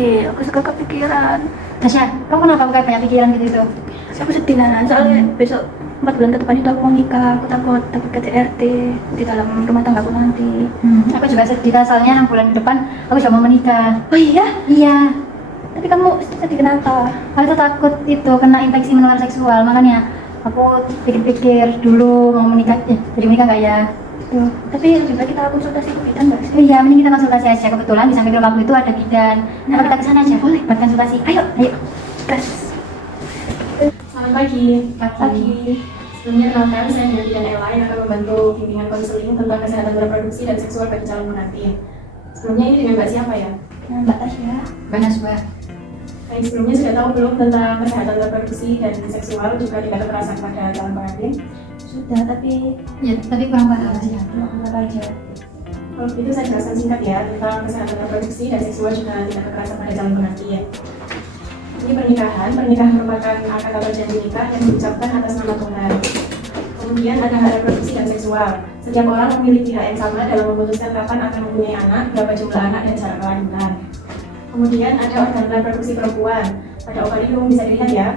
sedih, aku suka kepikiran. Tasya, kamu kenapa kayak banyak pikiran gitu itu? Aku sedih Nan, soalnya besok 4 bulan ke depan itu aku mau nikah. Aku takut KDRT di dalam rumah tangga aku nanti. Aku juga sedih soalnya 6 bulan ke depan aku sudah mau menikah. Oh iya? Iya. Tapi kamu sedih kenapa? Aku tuh takut itu kena infeksi menular seksual, makanya aku pikir-pikir dulu mau menikah, jadi menikah nggak ya? Tuh, tapi lebih baik kita konsultasi ke bidan nggak sih? Iya, mending kita konsultasi aja. Kebetulan di samping rumahku itu ada bidan. Nah, kita ke sana aja. Boleh. Buat konsultasi. Ayo, Ayo. gas. Selamat pagi. Pagi. Sebelumnya kenalkan, saya dari Bidan Ella yang akan membantu bimbingan konseling tentang kesehatan reproduksi dan seksual bagi calon pengantin. Sebelumnya ini dengan Mbak siapa ya? Mbak Tasya. Mbak Naswa. Baik, sebelumnya sudah tahu belum tentang kesehatan reproduksi dan seksual juga tidak kekerasan pada calon pengantin? Sudah, tapi Ya, tapi kurang paham sih. cuma kenapa aja. Kalau begitu saya jelaskan singkat ya tentang kesehatan reproduksi dan seksual juga tidak kekerasan pada calon pengantin. Ini pernikahan merupakan akad atau janji nikah yang diucapkan atas nama Tuhan. Kemudian ada hak reproduksi dan seksual. Setiap orang memiliki hak yang sama dalam memutuskan kapan akan mempunyai anak, berapa jumlah anak, dan jarak kelahiran. Kemudian ada organ reproduksi perempuan. Pada ovarium bisa dilihat ya,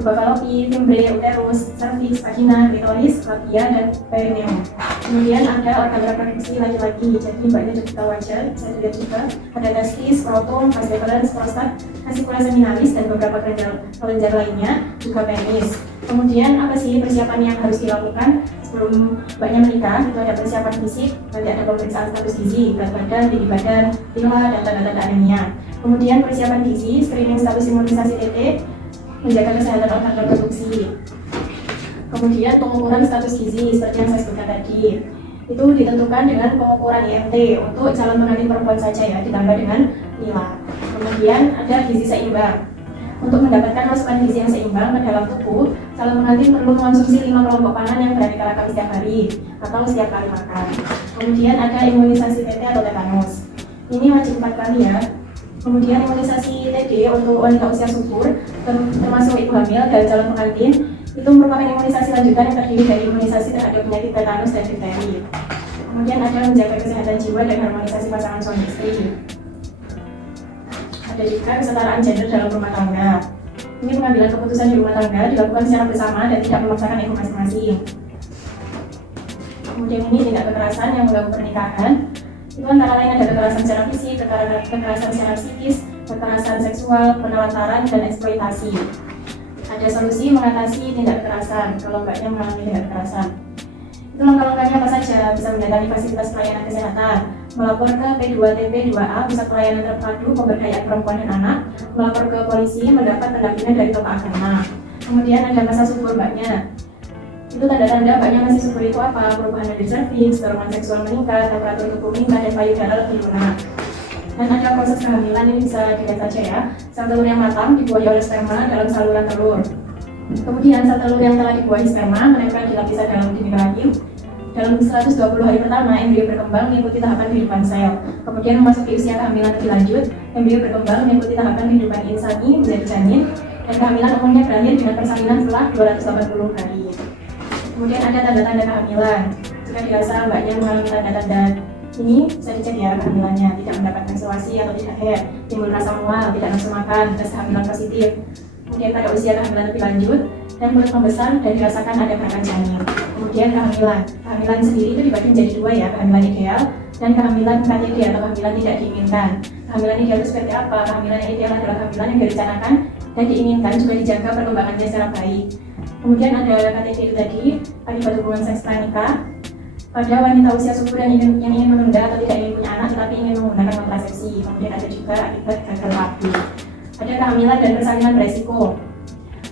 tuba falopi, fimbre, uterus, cervix, vagina, klitoris, labia, dan perineum. Kemudian ada organ reproduksi laki-laki, jadi mbaknya cukup tahu aja, bisa dilihat juga. Ada testis, scrotum, vas deferens, prostat, vesicula seminalis, dan beberapa kelenjar lainnya, juga penis. Kemudian apa sih persiapan yang harus dilakukan sebelum mbaknya menikah? Itu ada persiapan fisik, nanti ada pemeriksaan status gizi, berat badan, tinggi badan, TILA, dan tanda-tanda anemia. Kemudian persiapan gizi, screening status imunisasi TT, menjaga kesehatan organ reproduksi. Kemudian pengukuran status gizi seperti yang saya sebutkan tadi itu ditentukan dengan pengukuran IMT untuk calon pengantin perempuan saja ya, ditambah dengan nilai. Kemudian ada gizi seimbang. Untuk mendapatkan asupan gizi yang seimbang ke dalam tubuh, calon pengantin perlu mengonsumsi 5 kelompok pangan yang beraneka ragam setiap hari atau setiap kali makan. Kemudian ada imunisasi TT atau tetanus. Ini wajib 4 kali ya. Kemudian imunisasi TD untuk wanita usia subur, termasuk ibu hamil dan calon pengantin, itu merupakan imunisasi lanjutan yang terdiri dari imunisasi terhadap penyakit tetanus dan difteri. Kemudian ada menjaga kesehatan jiwa dan harmonisasi pasangan suami istri. Ada juga kesetaraan gender dalam rumah tangga. Ini pengambilan keputusan di rumah tangga dilakukan secara bersama dan tidak memaksakan ego masing-masing. Kemudian ini tindak kekerasan yang mengganggu pernikahan. Itu antara lain ada kekerasan secara fisik, kekerasan secara psikis, kekerasan seksual, penelantaran, dan eksploitasi. Ada solusi mengatasi tindak kekerasan kalau mbaknya mengalami tindak kekerasan. Itu langkah-langkahnya apa saja? Bisa mendatangi fasilitas pelayanan kesehatan, melapor ke P2TP 2A, Pusat Pelayanan Terpadu Pemberdayaan Perempuan dan Anak, melapor ke polisi, mendapat pendampingan dari tokoh agama. Kemudian ada masa subur mbaknya. Itu tanda-tanda mbaknya masih subur itu apa? Perubahan dari cervix, dorongan seksual meningkat, temperatur tubuh meningkat, dan payudara lebih lunak. Dan ada proses kehamilan, ini bisa dilihat saja ya. Sel telur yang matang dibuahi oleh sperma dalam saluran telur. Kemudian sel telur yang telah dibuahi sperma menempel di lapisan dalam dinding rahim. Dalam 120 hari pertama, embrio berkembang mengikuti tahapan kehidupan sel. Kemudian memasuki usia kehamilan lebih lanjut, embrio berkembang mengikuti tahapan kehidupan insani menjadi janin. Dan kehamilan umumnya berakhir dengan persalinan setelah 280 hari. Kemudian ada tanda-tanda kehamilan. Jika dirasa mbaknya mengalami tanda-tanda ini, bisa dicek ya kehamilannya, tidak mendapat menstruasi atau tidak haid, timbul rasa mual, tidak nafsu makan, tes kehamilan positif. Kemudian pada usia kehamilan lebih lanjut dan perut membesar dan dirasakan ada gerakan janin. Kemudian kehamilan sendiri itu dibagi menjadi 2 ya, kehamilan ideal dan kehamilan KTD atau kehamilan tidak diinginkan. Kehamilan ideal itu seperti apa? Kehamilan yang ideal adalah kehamilan yang direncanakan dan diinginkan juga dijaga perkembangannya secara baik. Kemudian ada KTD itu tadi, akibat hubungan seks pranikah. Pada wanita usia subur yang ingin menunda atau tidak ingin punya anak tetapi ingin menggunakan kontrasepsi. Kemudian ada juga akibat gagal labih. Ada kehamilan dan persalinan beresiko.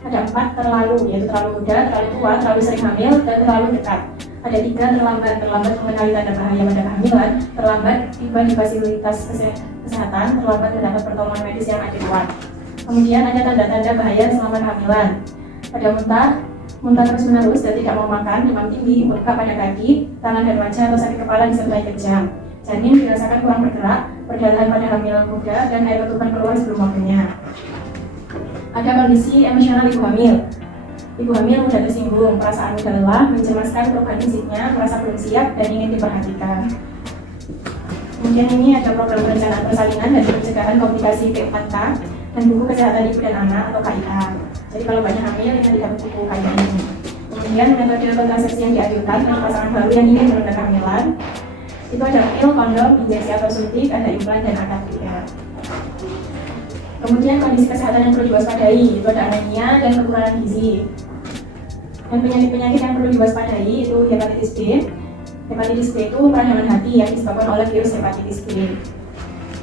Ada 4 terlalu, yaitu terlalu muda, terlalu tua, terlalu sering hamil, dan terlalu dekat. Ada 3 terlambat mengenali tanda bahaya pada kehamilan, terlambat tiba di fasilitas kesehatan, terlambat mendapat pertolongan medis yang adekuat. Kemudian ada tanda-tanda bahaya selama kehamilan. Ada muntah terus-menerus dan tidak mau makan, demam tinggi, bengkak pada kaki, tangan dan wajah atau sakit kepala disertai kejang. Janin dirasakan kurang bergerak, perdarahan pada hamil muda, dan air ketuban keluar sebelum waktunya. Ada kondisi emosional ibu hamil. Ibu hamil mudah tersinggung, perasaan mudah lelah, mencemaskan perubahan fisiknya, merasa belum siap, dan ingin diperhatikan. Kemudian ini ada program perencanaan persalinan dan pencegahan komplikasi P4K dan buku kesehatan ibu dan anak atau KIA. Jadi kalau banyak hamil ingat tidak buku KIA ini. Kemudian metode kontrasepsi yang dianjurkan bagi pasangan baru yang ingin menunda kehamilan itu ada pil, kondom, injeksi atau suntik, ada implan dan ada AKT. Kemudian kondisi kesehatan yang perlu diwaspadai itu ada anemia dan kekurangan gizi. Dan penyakit-penyakit yang perlu diwaspadai itu hepatitis B. Hepatitis B itu peradangan hati yang disebabkan oleh virus hepatitis B.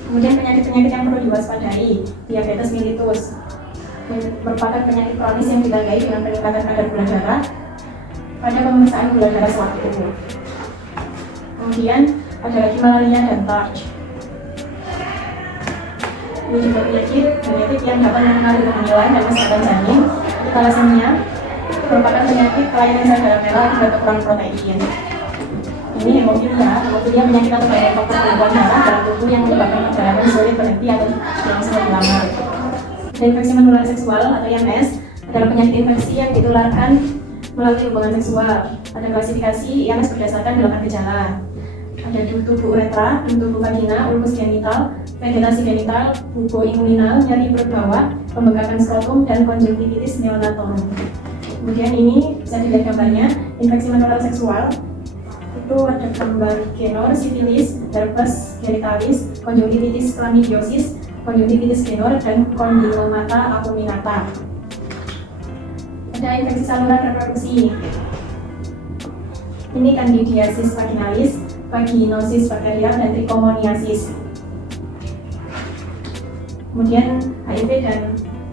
Kemudian penyakit-penyakit yang perlu diwaspadai, diabetes mellitus merupakan penyakit kronis yang ditandai dengan peningkatan kadar gula darah pada pemeriksaan gula darah sewaktu. Kemudian ada lagi malaria dan TARC. Ini juga penyakit genetik yang dapat mempengaruhi kehamilan dan kesehatan janin. Thalassemia merupakan penyakit kelainan sel darah merah akibat kekurangan protein. Ini hemofilia penyakit atau gaya faktor pengumpulan darah dalam tubuh yang menyebabkan perjalanan sulit berhenti atau berlangsung lebih lama. Infeksi menular seksual atau IMS adalah penyakit infeksi yang ditularkan melalui hubungan seksual. Ada klasifikasi IMS berdasarkan 8 gejala. Ada tubuh uretra, tubuh vagina, ulkus genital, vegetasi genital, bubo inguinal, nyeri perut bawah, pembengkakan skrotum, dan konjungtivitis neonatorum. Kemudian ini bisa dilihat gambarnya, infeksi menular seksual itu ada gambar genor, sifilis, herpes genitalis, konjungtivitis chlamydiosis, konjungtivitis genor, dan kondilomata acuminata. Ada infeksi saluran reproduksi. Ini candidiasis vaginalis, vaginosis bakterial, dan trichomoniasis. Kemudian HIV dan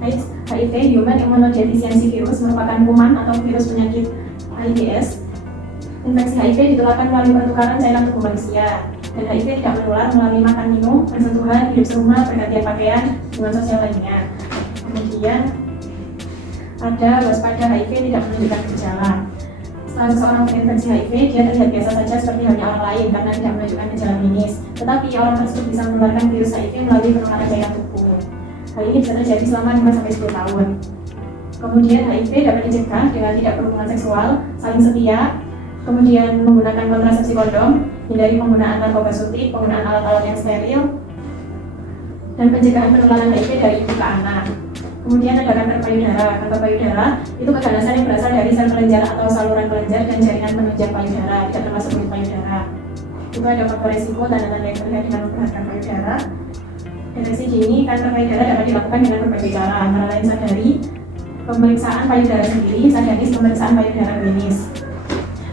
AIDS. HIV, Human Immunodeficiency Virus, merupakan kuman atau virus penyakit AIDS. Infeksi HIV ditularkan melalui pertukaran cairan tubuh manusia. Dan HIV tidak menular melalui makan minum, bersentuhan, hidup serumah, pergantian pakaian, hubungan sosial lainnya. Kemudian ada waspada HIV tidak menunjukkan gejala. Setelah seseorang terinfeksi HIV, dia terlihat biasa saja seperti halnya orang lain karena tidak menunjukkan gejala klinis. Tetapi orang tersebut bisa menularkan virus HIV melalui penukaran cairan tubuh. Hal ini bisa terjadi selama 5-10 tahun. Kemudian HIV dapat dicegah dengan tidak berhubungan seksual, saling setia, kemudian menggunakan kontrasepsi kondom, hindari penggunaan narkoba suntik, penggunaan alat-alat yang steril, dan pencegahan penularan HIV dari ibu ke anak. Kemudian ada kanker payudara. Kanker payudara itu keganasan yang berasal dari sel kelenjar atau saluran kelenjar dan jaringan penunjang payudara, tidak termasuk kulit payudara. Itu ada faktor resiko tanda-tanda yang terkait dengan kanker payudara. Deteksi dini kanker payudara dapat dilakukan dengan berbagai cara, antara lain sadari, pemeriksaan payudara sendiri, sadaris, pemeriksaan payudara klinis.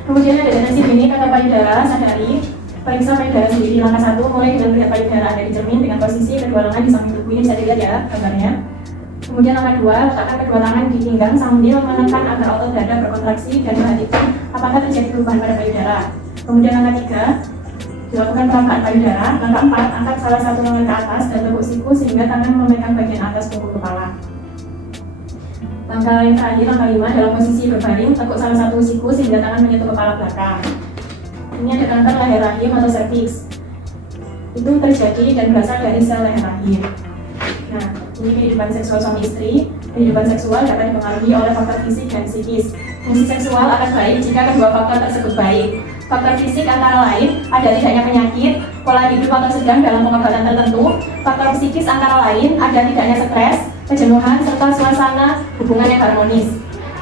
Kemudian ada deteksi dini kanker payudara sadari, periksa payudara sendiri. Langkah 1 mulai dengan melihat payudara ada di cermin dengan posisi kedua lengan di samping tubuh, ini bisa dilihat ya gambarnya. Kemudian langkah 2, letakkan kedua tangan di pinggang sambil menekan agar otot dada berkontraksi dan perhatikan apakah terjadi perubahan pada payudara. Kemudian langkah 3, dilakukan perangkaan payudara. Langkah 4, angkat salah satu lengan ke atas dan tekuk siku sehingga tangan memegang bagian atas punggung kepala. Langkah yang terakhir, langkah 5, dalam posisi berbaring, tekuk salah satu siku sehingga tangan menyentuh kepala belakang. Ini ada kanker leher rahim atau serviks. Itu terjadi dan berasal dari sel leher rahim. Nah, ini kehidupan seksual suami istri. Kehidupan seksual dapat dipengaruhi oleh faktor fisik dan psikis. Fungsi seksual akan baik jika kedua faktor tersebut baik. Faktor fisik antara lain ada tidaknya penyakit, pola hidup atau sedang dalam pengobatan tertentu. Faktor psikis antara lain ada tidaknya stres, kejenuhan, serta suasana hubungan yang harmonis.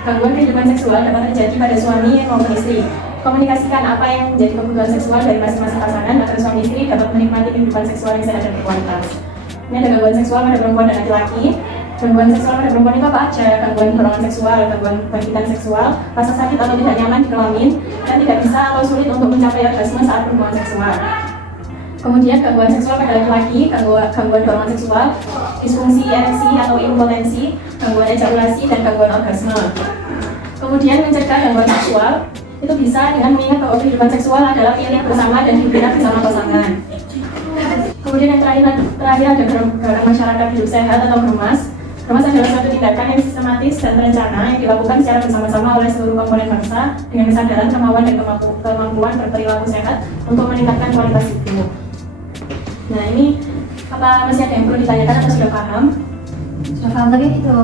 Gangguan kehidupan seksual dapat terjadi pada suami maupun istri. Komunikasikan apa yang menjadi kebutuhan seksual dari masing-masing pasangan agar suami istri dapat menikmati kehidupan seksual yang sehat dan berkualitas. Ini ada gangguan seksual pada perempuan dan laki-laki. Gangguan seksual pada perempuan itu apa aja? Gangguan dorongan seksual, gangguan bangkitan seksual, rasa sakit atau tidak nyaman di kelamin, dan tidak bisa atau sulit untuk mencapai orgasme saat berhubungan seksual. Kemudian gangguan seksual pada laki-laki, gangguan dorongan seksual, disfungsi ereksi atau impotensi, gangguan ejakulasi, dan gangguan orgasme. Kemudian mencegah gangguan seksual itu bisa dengan mengingat bahwa kehidupan seksual adalah pilihan bersama dan dibina bersama pasangan. Kemudian yang terakhir ada gerakan masyarakat hidup sehat atau GEMAS. GEMAS adalah suatu tindakan yang sistematis dan terencana yang dilakukan secara bersama-sama oleh seluruh komponen bangsa dengan kesadaran, kemauan, dan kemampuan berperilaku sehat untuk meningkatkan kualitas hidup. Nah, ini apa masih ada yang perlu ditanyakan atau sudah paham? Sudah paham, tapi itu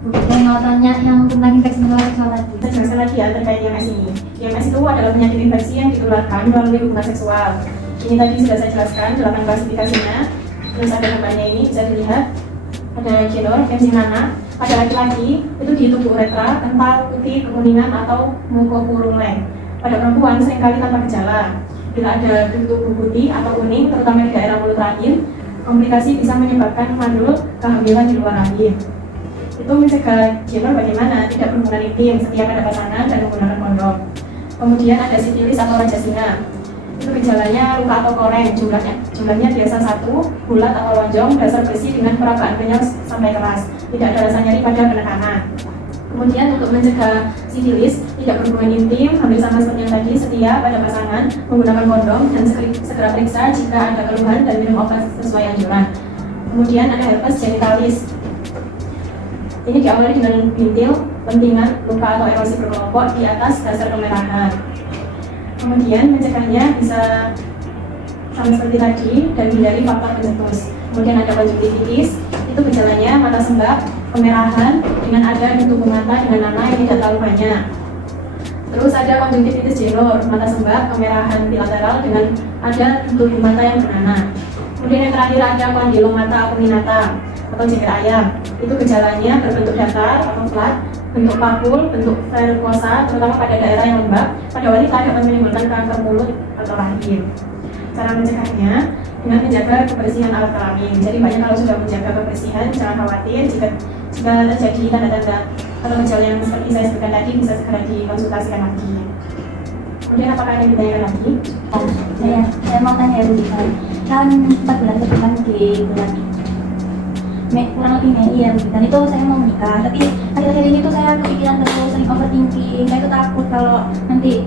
Saya mau tanya yang tentang infeksi menular seksual tadi. Saya jelaskan lagi ya terkait IMS ini. IMS itu adalah penyakit infeksi yang ditularkan melalui hubungan seksual. Ini tadi sudah saya jelaskan 8 klasifikasinya. Terus ada gambarnya ini bisa dilihat. Ada genor, Vagina. Pada laki-laki itu di tubuh uretra, kental, putih, kekuningan atau mucopurulent. Pada perempuan seringkali tanpa gejala. Bila ada tubuh putih atau kuning, terutama di daerah mulut rahim, komplikasi bisa menyebabkan mandul kehamilan di luar rahim. Itu mencegah genor bagaimana? Tidak berhubungan intim, setiap ada pasangan dan menggunakan kondom. Kemudian ada sifilis atau raja singa. Itu gejalanya luka atau koreng, jumlahnya biasa 1, bulat atau lonjong, dasar besi dengan perabaan kenyal sampai keras. Tidak ada rasa nyeri pada penekanan. Kemudian untuk mencegah sifilis, tidak berhubungan intim, hampir sama seperti yang tadi, setia pada pasangan, menggunakan kondom, dan segera periksa jika ada keluhan dan minum obat sesuai anjuran. Kemudian ada herpes genitalis. Ini diawali dengan bintil, pentingan, luka atau erosi berkelompok di atas dasar kemerahan. Kemudian mencegahnya bisa sama seperti tadi dan hindari faktor pencetus. Kemudian ada konjungtivitis, itu gejalanya mata sembab, kemerahan dengan ada di tubuh mata dengan nanah yang tidak terlalu banyak. Terus ada konjungtivitis jelor, mata sembab, kemerahan bilateral dengan ada di tubuh mata yang bernanah. Kemudian yang terakhir ada kondilomata acuminata atau cengkeh ayam. Itu gejalanya berbentuk datar atau flat, bentuk pakul, bentuk varikosa, terutama pada daerah yang lembab. Pada wanita dapat menimbulkan kanker mulut atau rahim. Cara mencegahnya dengan menjaga kebersihan alat kelamin. Jadi banyak kalau sudah menjaga kebersihan, jangan khawatir jika terjadi tanda-tanda atau gejala yang seperti saya sebutkan tadi bisa segera dikonsultasikan lagi. Kemudian apakah ada yang ditanyakan lagi? Saya mau tanya ya Bu, kan 4 bulan sebelum di bulan kurang lebih Mei ya, dan itu saya mau menikah, tapi akhir-akhir ini tuh saya kepikiran terus, sering overthinking. Saya tuh takut kalau nanti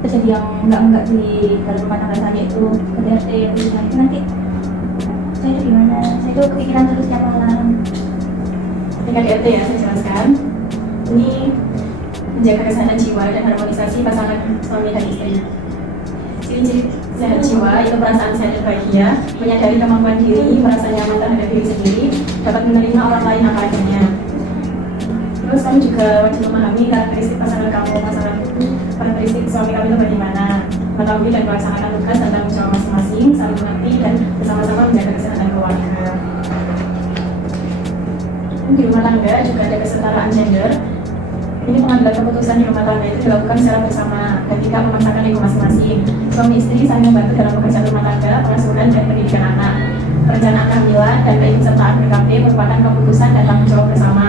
terjadi yang enggak di dalam rumah tangga saya itu KDRT itu nanti saya itu gimana? Saya tuh kepikiran terus tiap malam. Ini KDRT ya, saya jelaskan. Ini menjaga kesehatan jiwa dan harmonisasi pasangan suami dan istri. Ciri-ciri sehat jiwa itu perasaan sehat dan bahagia, menyadari kemampuan diri, merasa nyaman terhadap diri sendiri, dapat menerima orang lain apa adanya. Terus kamu juga wajib memahami karakteristik pasangan kamu, karakteristik suami kamu itu bagaimana, mengetahui dan melaksanakan tugas dan tanggung jawab masing-masing, saling mengerti dan bersama-sama menjaga kesehatan keluarga. Di rumah tangga juga ada kesetaraan gender. Ini pengambilan keputusan di rumah tangga itu dilakukan secara bersama dan tidak memaksakan ego masing-masing. Suami istri saling membantu dalam pekerjaan rumah tangga, pengasuhan dan pendidikan anak. Perencanaan kehamilan dan keikutsertaan BKP merupakan keputusan dan tanggung jawab bersama.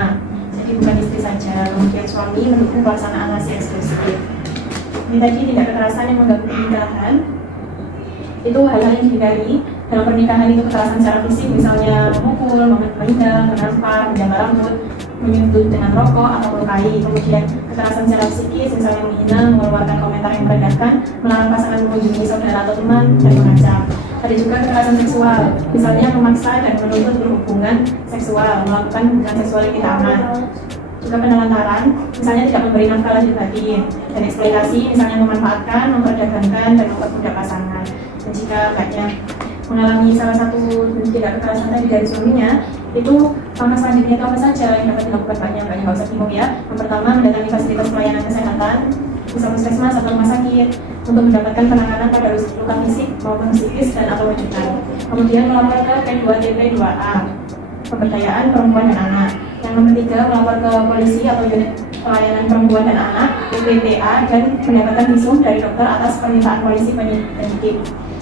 Jadi bukan istri saja, kemudian suami mendukung pelaksanaan ASI eksklusif. Ini tadi tindak kekerasan yang mengganggu pernikahan. Itu hal-hal yang dihindari. Dalam pernikahan itu kekerasan secara fisik, misalnya memukul, menghindar, menampar, menjaga rambut, menyentuh dengan rokok atau melukai. Kemudian kekerasan secara psikis, misalnya menghina, mengeluarkan komentar yang merendahkan, melarang pasangan mengunjungi saudara atau teman, dan mengancam. Ada juga kekerasan seksual, misalnya memaksa dan menuntut berhubungan seksual, melakukan hubungan seksual yang tidak aman. Juga penelantaran, misalnya tidak memberi nafkah lahir batin, dan eksploitasi, misalnya memanfaatkan, memperdagangkan, dan memperbudak pasangan. Dan jika banyak mengalami salah satu tindak kekerasan tadi dari suaminya, itu langkah selanjutnya itu apa saja yang dapat dilakukan banyak nggak usah bingung ya. Yang pertama, mendatangi fasilitas pelayanan kesehatan, bisa puskesmas atau rumah sakit untuk mendapatkan penanganan pada luka fisik maupun psikis dan atau wujudan. Kemudian melapor ke P2TP2A, pemberdayaan perempuan dan anak. Yang nomor 3, melapor ke polisi atau unit pelayanan perempuan dan anak UPPA dan mendapatkan visum dari dokter atas permintaan polisi penyidik.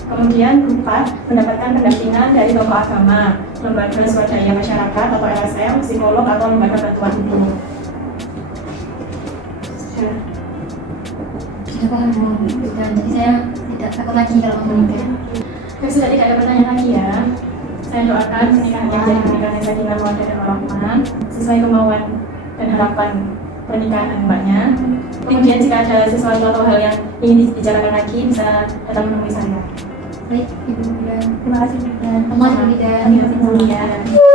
Kemudian 4, mendapatkan pendampingan dari tokoh agama, lembaga swadaya masyarakat atau LSM, psikolog atau lembaga bantuan hukum. Sudah paham Bu, jadi saya tidak takut lagi kalau mau menikah. Sudah tidak ada pertanyaan lagi ya. Saya doakan pernikahan yang jadi pernikahan yang sakinah mawaddah dan warahmah sesuai kemauan dan harapan pernikahan mbaknya. Kemudian jika ada sesuatu atau hal yang ingin dibicarakan lagi bisa datang menemui saya. Baik, Ibu, Terima kasih. Allah juga. Terima kasih.